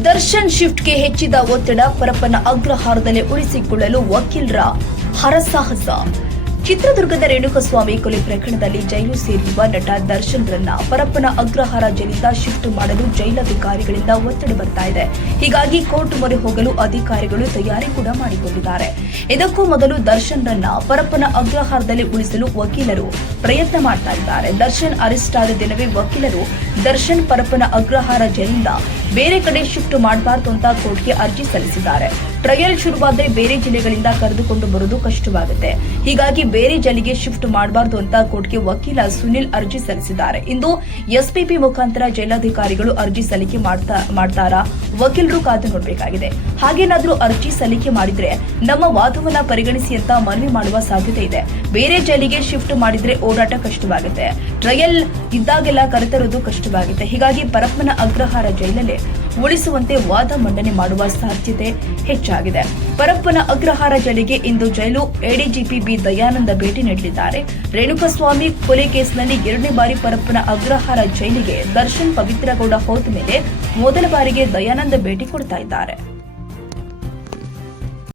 ದರ್ಶನ್ ಶಿಫ್ಟ್ಗೆ ಹೆಚ್ಚಿದ ಒತ್ತಡ, ಪರಪ್ಪನ ಅಗ್ರಹಾರದಲ್ಲೇ ಉಳಿಸಿಕೊಳ್ಳಲು ವಕೀಲರ ಹರಸಾಹಸ. ಚಿತ್ರದುರ್ಗದ ರೇಣುಕಸ್ವಾಮಿ ಕೊಲೆ ಪ್ರಕರಣದಲ್ಲಿ ಜೈಲು ಸೇರಿರುವ ನಟ ದರ್ಶನ್ ರನ್ನ ಪರಪ್ಪನ ಅಗ್ರಹಾರ ಜೈಲಿಂದ ಶಿಫ್ಟ್ ಮಾಡಲು ಜೈಲಾಧಿಕಾರಿಗಳಿಂದ ಒತ್ತಡ ಬರ್ತಾ ಇದೆ. ಹೀಗಾಗಿ ಕೋರ್ಟ್ ಮೊರೆ ಹೋಗಲು ಅಧಿಕಾರಿಗಳು ತಯಾರಿ ಕೂಡ ಮಾಡಿಕೊಂಡಿದ್ದಾರೆ. ಇದಕ್ಕೂ ಮೊದಲು ದರ್ಶನ್ ರನ್ನ ಪರಪ್ಪನ ಅಗ್ರಹಾರದಲ್ಲಿ ಉಳಿಸಲು ವಕೀಲರು ಪ್ರಯತ್ನ ಮಾಡ್ತಾ ಇದ್ದಾರೆ. ದರ್ಶನ್ ಅರೆಸ್ಟ್ ಆದ ದಿನವೇ ವಕೀಲರು ದರ್ಶನ್ ಪರಪ್ಪನ ಅಗ್ರಹಾರ ಜೈಲಿಂದ ಬೇರೆ ಕಡೆ ಶಿಫ್ಟ್ ಮಾಡಬಾರದು ಅಂತ ಕೋರ್ಟ್ಗೆ ಅರ್ಜಿ ಸಲ್ಲಿಸಿದ್ದಾರೆ. ಟ್ರಯಲ್ ಶುರುವಾದರೆ ಬೇರೆ ಜಿಲ್ಲೆಗಳಿಂದ ಕರೆದುಕೊಂಡು ಬರೋದು ಕಷ್ಟವಾಗುತ್ತೆ. ಹೀಗಾಗಿ ಬೇರೆ ಜೈಲಿಗೆ ಶಿಫ್ಟ್ ಮಾಡಬಾರದು ಅಂತ ಕೋರ್ಟ್ಗೆ ವಕೀಲ ಸುನಿಲ್ ಅರ್ಜಿ ಸಲ್ಲಿಸಿದ್ದಾರೆ. ಇಂದು ಎಸ್ಪಿಪಿ ಮುಖಾಂತರ ಜೈಲಾಧಿಕಾರಿಗಳು ಅರ್ಜಿ ಸಲ್ಲಿಕೆ ಮಾಡ್ತಾರಾ? ವಕೀಲರು ಕಾದು ನೋಡಬೇಕಾಗಿದೆ. ಹಾಗೇನಾದ್ರೂ ಅರ್ಜಿ ಸಲ್ಲಿಕೆ ಮಾಡಿದ್ರೆ ನಮ್ಮ ವಾದವನ್ನ ಪರಿಗಣಿಸಿ ಅಂತ ಮನವಿ ಮಾಡುವ ಸಾಧ್ಯತೆ ಇದೆ. ಬೇರೆ ಜೈಲಿಗೆ ಶಿಫ್ಟ್ ಮಾಡಿದ್ರೆ ಓಡಾಟ ಕಷ್ಟವಾಗುತ್ತೆ. ಟ್ರಯಲ್ ಇದ್ದಾಗೆಲ್ಲ ಕರೆತರೋದು ಕಷ್ಟವಾಗುತ್ತೆ. ಹೀಗಾಗಿ ಪರಪ್ಪನ ಅಗ್ರಹಾರ ಜೈಲಲ್ಲೇ ಉಳಿಸುವಂತೆ ವಾದ ಮಂಡನೆ ಮಾಡುವ ಸಾಧ್ಯತೆ ಹೆಚ್ಚಾಗಿದೆ. ಪರಪ್ಪನ ಅಗ್ರಹಾರ ಜೈಲಿಗೆ ಇಂದು ಜೈಲು ಎಡಿಜಿಪಿ ಬಿ ದಯಾನಂದ ಭೇಟಿ ನೀಡಲಿದ್ದಾರೆ. ರೇಣುಕಸ್ವಾಮಿ ಕೊಲೆ ಕೇಸ್ನಲ್ಲಿ 2ನೇ ಬಾರಿ ಪರಪ್ಪನ ಅಗ್ರಹಾರ ಜೈಲಿಗೆ ದರ್ಶನ್ ಪವಿತ್ರಗೌಡ ಹೋದ ಮೇಲೆ ಮೊದಲ ಬಾರಿಗೆ ದಯಾನಂದ ಭೇಟಿ ಕೊಡ್ತಾ ಇದ್ದಾರೆ.